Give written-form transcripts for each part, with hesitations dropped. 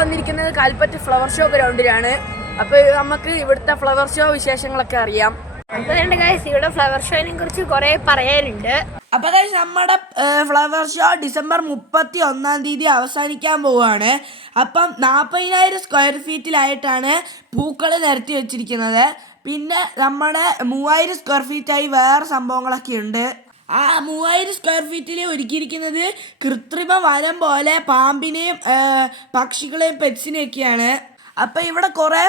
വന്നിരിക്കുന്നത് കാൽപ്പറ്റ് flower show ഗ്രൗണ്ടിലാണ്. അപ്പോൾ നമുക്ക് ഇവിടുത്തെ ഫ്ലവർ ഷോ വിശേഷങ്ങളൊക്കെ അറിയാം. അപ്പോൾ ഇവിടെ ഫ്ലവർ ഷോനെ കുറിച്ച് കുറേ പറയാനുണ്ട്. അപ്പോൾ നമ്മുടെ ഫ്ലവർ ഷോ ഡിസംബർ 31 അവസാനിക്കാൻ പോവുകയാണ്. അപ്പം 40,000 സ്ക്വയർ ഫീറ്റിലായിട്ടാണ് പൂക്കൾ നിരത്തി വെച്ചിരിക്കുന്നത്. പിന്നെ നമ്മുടെ 3,000 സ്ക്വയർ ഫീറ്റായി വേറെ സംഭവങ്ങളൊക്കെ ഉണ്ട്. ആ 3,000 സ്ക്വയർ ഫീറ്റിൽ ഒരുക്കിയിരിക്കുന്നത് കൃത്രിമ വനം പോലെ പാമ്പിനെയും പക്ഷികളെയും പെറ്റ്സിനെയൊക്കെയാണ്. അപ്പം ഇവിടെ കുറേ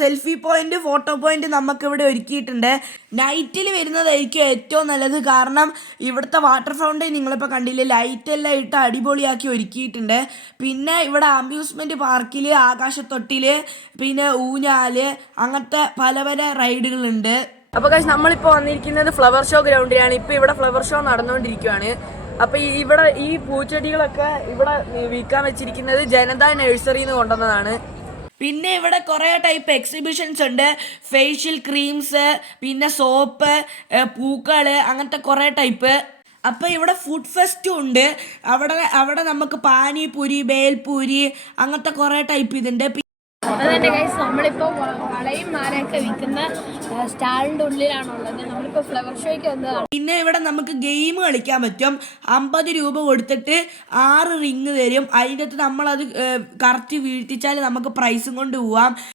സെൽഫി പോയിന്റ് ഫോട്ടോ പോയിന്റ് നമുക്കിവിടെ ഒരുക്കിയിട്ടുണ്ട്. നൈറ്റിൽ വരുന്നതായിരിക്കും ഏറ്റവും നല്ലത്. കാരണം ഇവിടുത്തെ വാട്ടർ ഫൗണ്ടൈൻ നിങ്ങളിപ്പോൾ കണ്ടില്ലേ, ലൈറ്റെല്ലാം ഇട്ട് അടിപൊളിയാക്കി ഒരുക്കിയിട്ടുണ്ട്. പിന്നെ ഇവിടെ അമ്യൂസ്മെൻറ്റ് പാർക്കിൽ ആകാശത്തൊട്ടിൽ പിന്നെ ഊഞ്ഞാല് അങ്ങനത്തെ പല പല റൈഡുകളുണ്ട്. അപ്പോൾ നമ്മളിപ്പോൾ വന്നിരിക്കുന്നത് ഫ്ലവർ ഷോ ഗ്രൗണ്ടിലാണ്. ഇപ്പോൾ ഇവിടെ ഫ്ലവർ ഷോ നടന്നുകൊണ്ടിരിക്കുകയാണ്. അപ്പോൾ ഇവിടെ ഈ പൂച്ചെടികളൊക്കെ ഇവിടെ വിൽക്കാൻ വെച്ചിരിക്കുന്നത് ജനതാ നഴ്സറിന്ന് കൊണ്ടുവന്നതാണ്. പിന്നെ ഇവിടെ കുറേ ടൈപ്പ് എക്സിബിഷൻസ് ഉണ്ട്. ഫേഷ്യൽ ക്രീംസ്, പിന്നെ സോപ്പ്, പൂക്കൾ, അങ്ങനത്തെ കുറേ ടൈപ്പ്. അപ്പോൾ ഇവിടെ ഫുഡ് ഫെസ്റ്റും ഉണ്ട്. അവിടെ നമുക്ക് പാനിപൂരി, ബേൽപൂരി അങ്ങനത്തെ കുറേ ടൈപ്പ് ഇതുണ്ട്. അതുതന്നെ ഗൈസ്, നമ്മളിപ്പോൾ വളയും മാലയൊക്കെ വിൽക്കുന്ന സ്റ്റാളിൻ്റെ ഉള്ളിലാണുള്ളത്. നമ്മളിപ്പോൾ ഫ്ലവർ ഷോയ്ക്ക് വന്നതാണ്. പിന്നെ ഇവിടെ നമുക്ക് ഗെയിം കളിക്കാൻ പറ്റും. 50 രൂപ കൊടുത്തിട്ട് 6 റിങ് തരും. അതിൻ്റെ അകത്ത് നമ്മളത് കറക്റ്റ് വീഴ്ത്തിച്ചാൽ നമുക്ക് പ്രൈസും കൊണ്ട് പോവാം.